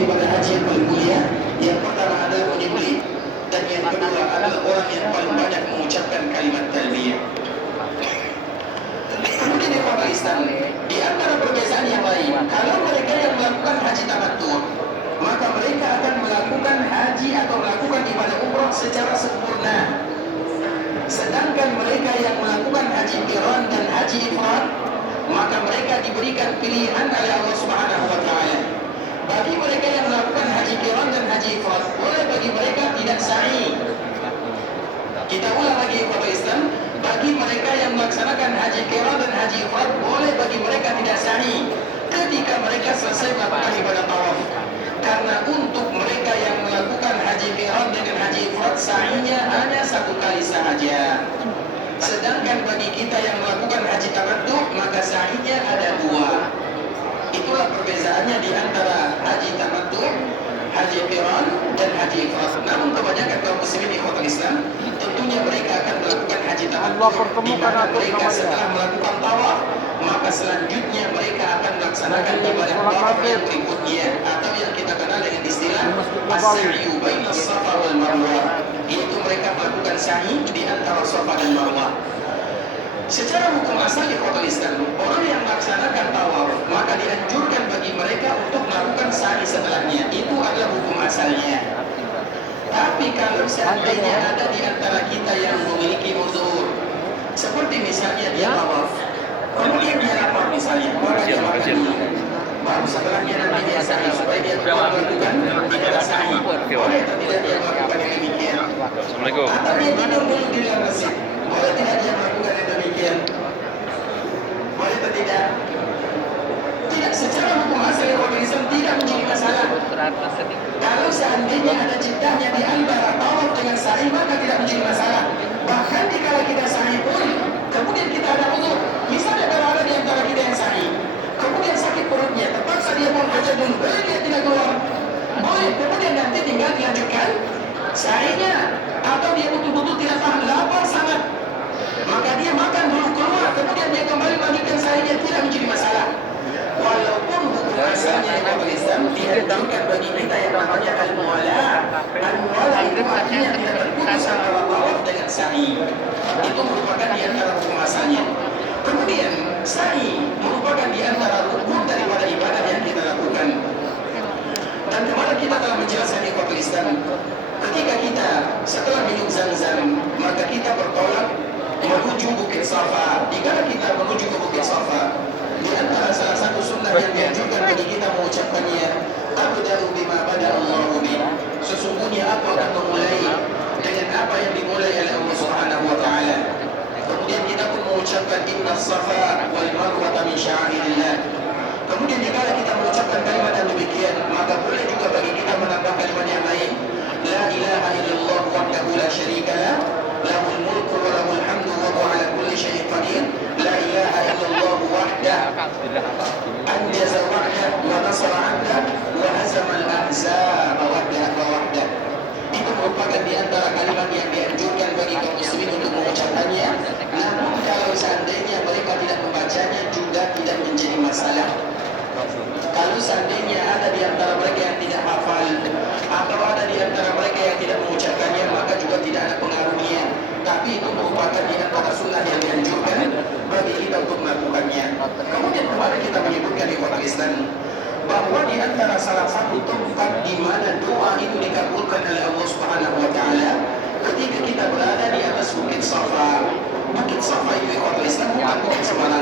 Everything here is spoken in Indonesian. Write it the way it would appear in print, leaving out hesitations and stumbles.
mengikuti ibadah haji yang paling mulia. Yang pertama adalah menyembelih, dan yang kedua adalah orang yang paling banyak mengucapkan kalimat talbiyah. Kemudian yang Islam, di antara perbezaan yang lain, kalau mereka yang melakukan haji tamattu, maka mereka akan melakukan haji atau melakukan ibadah umrah secara sempurna. Sedangkan mereka yang melakukan haji qiran dan haji ifrad, maka mereka diberikan pilihan oleh Allah Subhanahu wa taala. Bagi mereka yang melakukan haji qiran dan haji ifrad, boleh bagi mereka tidak sa'i. Kita ulang lagi kepada Islam, bagi mereka yang melaksanakan haji qiran dan haji ifrad, boleh bagi mereka tidak sa'i ketika mereka selesai melakukan ibadah tawaf. Karena untuk mereka yang melakukan haji qiran dengan haji ifrad, sa'inya hanya satu kali sahaja. Sedangkan bagi kita yang melakukan haji tamattu, maka sa'inya ada dua. Itulah perbezaannya di antara haji tamattu, haji qiran dan haji ifrad. Namun kebanyakan kaum muslimin ikhwatul Islam, tentunya mereka akan melakukan haji tamattu, di mana mereka setelah melakukan tawaf, maka selanjutnya mereka akan melaksanakan ibadah tawaf yang berikutnya, atau yang kita kenal dengan istilah as-sa'yu bainas safa wal marwah, yaitu mereka melakukan sa'i di antara safa dan marwah. Secara hukum asal ikhwatul Islam, orang yang melaksanakan tawaf, maka dianjurkan bagi mereka untuk melakukan sa'i setelahnya. Itu adalah hukum asalnya. Tapi kalau seandainya ada di antara kita yang memiliki uzur, seperti misalnya dia tawaf, kemudian dia lapar misalnya, maka dia makan dulu, baru setelahnya nanti dia sa'i, supaya dia melakukan ibadah sa'i. Boleh atau tidak dia melakukan yang demikian? Assalamualaikum. Atau dia tidur dulu di dalam masjid, boleh tidak dia melakukan yang demikian? Boleh atau tidak? Tidak, secara hukum asal Islam tidak menjadi masalah. Kalau seandainya ada jedahnya di antara tawaf dengan sa'i, maka tidak menjadi masalah. Bahkan jika kita sa'i pun, kemudian kita ada uzur, misalnya kalau ada di antara kita yang sa'i, kemudian sakit perutnya, terpaksa dia mau baca dulu, boleh dia tidak keluar? Boleh, kemudian nanti tinggal dilanjutkan sa'inya. Atau dia betul-betul tidak tahan lapar sangat, maka dia makan dulu keluar, kemudian dia kembali melanjutkan sa'inya, tidak menjadi masalah. Walaupun hukum asalnya yang Islam dianjurkan bagi kita yang namanya al-muwala. Al-muwala itu artinya tidak terputus antara tawaf dengan sa'i. Itu merupakan di antara hukum asalnya. Kemudian sa'i merupakan di antara rukun daripada ibadah yang kita lakukan. Dan kemarin kita telah menjelaskan ikhwatul Islam, ketika kita setelah minum zam-zam, maka kita bertolak menuju Bukit Safa. Jika kita menuju ke Bukit Safa, di antara salah satu sunnah yang dianjurkan bagi kita mengucapkannya, abda'u bima bada Allahu bi. Sesungguhnya aku akan memulai dengan apa yang dimulai oleh Allah Subhanahu wa taala. Kemudian kita pun mengucapkan inna safa wal marwa min sya'airillah. Kemudian jika kita mengucapkan kalimat yang demikian, maka boleh juga bagi kita menambah kalimat yang lain. La ilaha illallah wahdahu la syarika lah, lahul mulku wa lahul hamdu wa huwa ala kulli syai'in qadir. La ilaha illallah wahdah anjaza wa'dah wa nasara 'abdah wa hazama al-ahzaba wahdah. Itu merupakan di antara kalimat yang dianjurkan bagi kaum muslimin untuk mengucapkannya. Namun kalau seandainya mereka tidak membacanya juga tidak menjadi masalah. Kalau seandainya ada di antara mereka yang tidak hafal, atau ada di antara mereka yang tidak mengucapkannya, maka juga tidak ada pengaruhnya. Tapi itu merupakan di antara sunnah yang dianjurkan bagi kita untuk melakukannya. Kemudian kemarin kita menyebutkan di kota Islam bahwa di antara salah satu tempat di mana doa itu dikabulkan oleh Allah Subhanahu wa taala ketika kita berada di atas Bukit Safa. Bukit Safa itu kota Islam bukan bukit sembarangan.